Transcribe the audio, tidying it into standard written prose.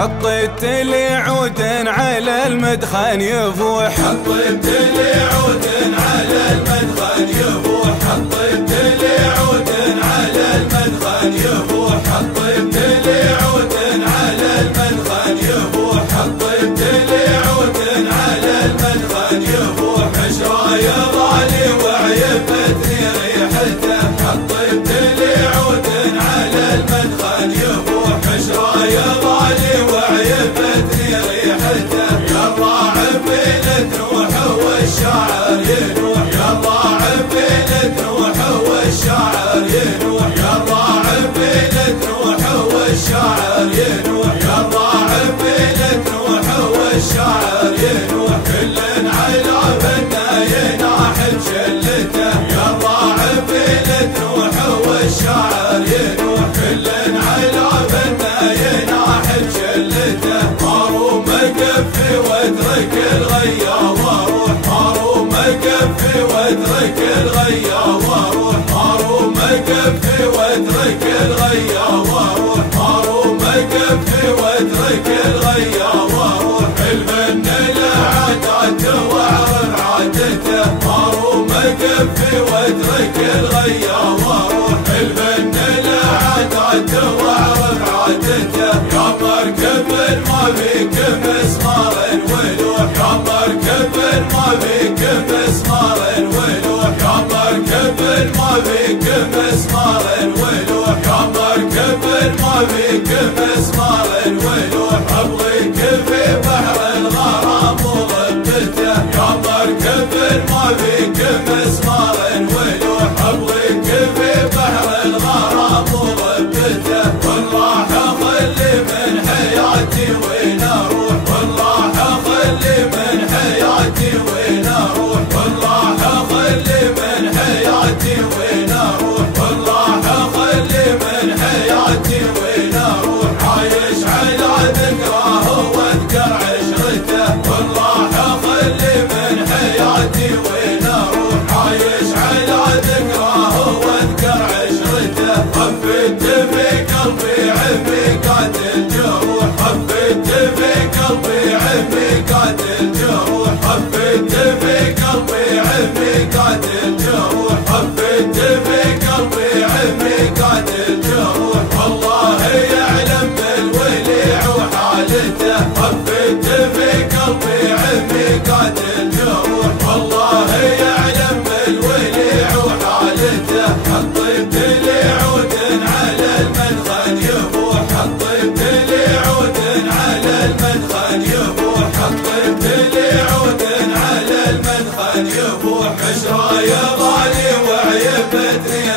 حطيت لي عود على المدخن يفوح، حطيت لي عود على المدخن يفوح، حطيت لي عود على المدخن يفوح، حطيت لي عود على المدخن يفوح، حطيت لي عود على المدخن يفوح. شرايا ضالي وعيفتني ريحته، حطيت لي عود على المدخن يفوح. شرايا ضالي وعيفتني ريحته، يا الراعب بين تروح والشاعر ينوح، يا الراعب بين تروح والشاعر ينوح، يا الراعب بين تروح والشاعر ينوح، يا الراعب بين تروح والشاعر ينوح. كل على بنا يناح بشلته، يا الراعب بين تروح والشاعر ينوح. كل على بنا يناح بشلته، ماروم كفي واترك الغيا واروح، ماروم كفي واترك الغيا واروح، ماروم كفي واترك الغيا واروح، ماروم كفي واترك الغيا واروح. الفن لعاداته واعرف عادته، ماروم كفي واترك الغيا واروح. الفن لعاداته واعرف عادته، يا مركب ما بيك مسمار ولوح، يا مركب ما بيك مسمار ولوح، يا مركب ما بيك مسمار ولوح، يا مركب ما بيك مسمار ولوح. ابغيك في بحر الغرام وغبته، يا مركب ما بيك مسمار ولوح. ابغيك في بحر الغرام وغبته، والله اخلي من حياتي وين اروح، والله اخلي من حياتي وين اروح، والله اخلي من حياتي وين اروح، والله اخلي من حياتي وين اروح. عايش على ذكراه واذكر عشرته، والله اخلي من حياتي وين اروح. عايش على ذكراه واذكر عشرته، خفيت في قلبي عميقات الجروح، خفيت في قلبي عميقات الجروح، خفيت في قلبي عميقات الجروح، خفيت في قلبي عميقات الجروح. والله يعلم الوليع وحالته، خفيت في قلبي عميقات الجروح. والله يعلم الوليع وحالته، حطيت لي عود على المدخن يفوح، حطيت لي عود على المدخن يفوح، حطيت لي عود على المدخن يفوح. شرايا ضالي وعيفتني